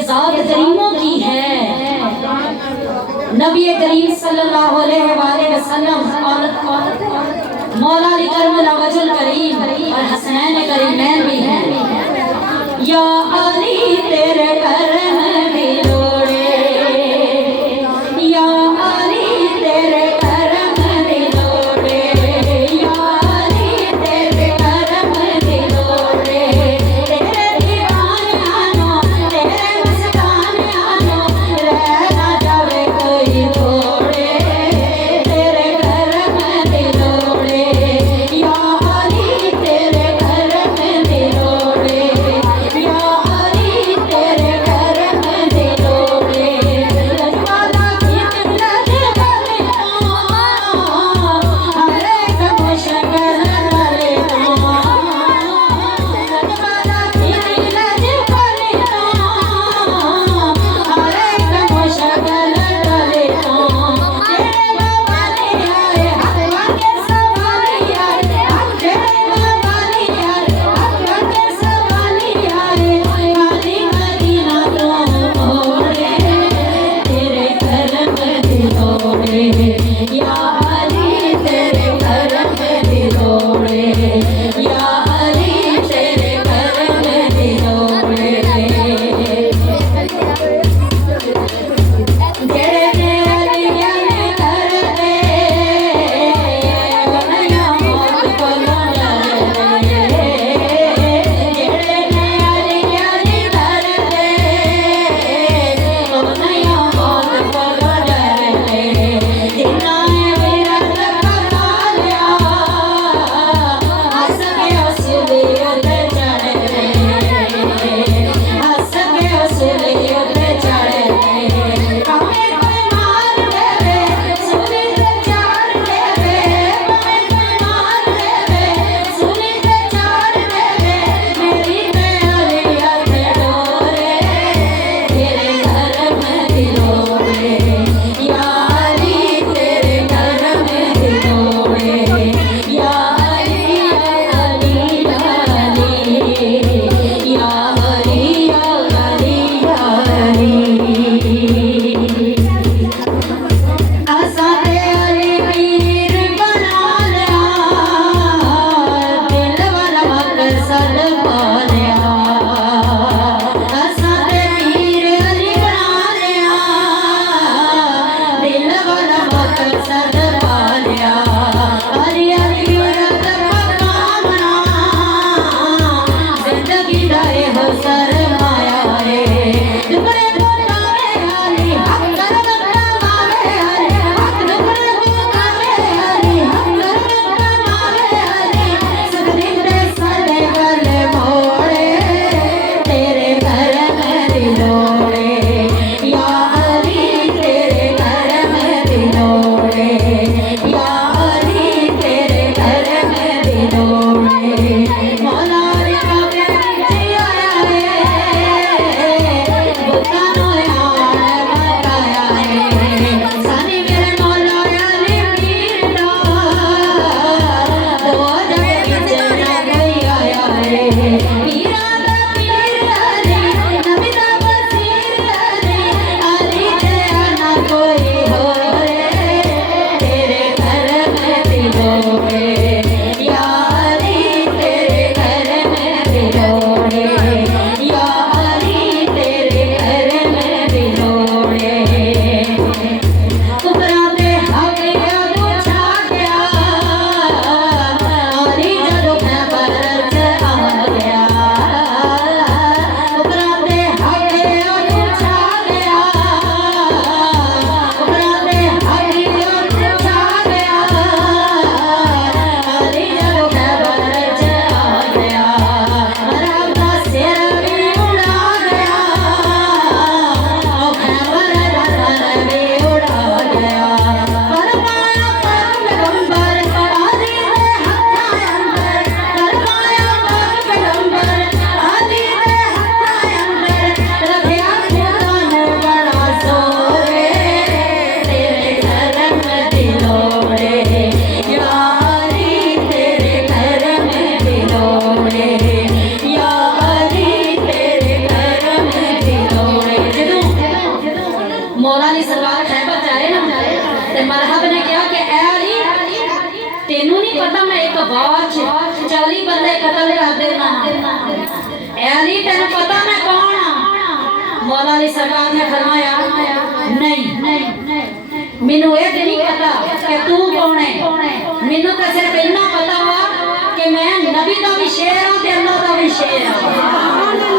ये ज़ात करीमों की है। नबी करीम सल्लल्लाहु अलैहि वसल्लम और मौला अली करमुल्लाह वजहुल करीम और हसनैन करीमैन भी हैं। या अली तेरे करम भी लोड़े, या अली तेरे करम भी लोड़े, या अली तेरे करम भी लोड़े। तेरे दीवानियानो तेरे मस्तानियानो रह ना जावे कोई थोड़े, तेरे करम भी लोड़े, या अली तेरे करम भी लोड़े, या बाद 40 बंदे कत्ल कर देना। अली तेन पता मैं कौन हाँ? मौला अली सरकार ने फरमाया नहीं, मैनू ये नहीं पता कि तू कौन है, मैनू तो सिर्फ इतना पता वा कि मैं नबी का भी शेर हूं ते अल्लाह का भी शेर हूं।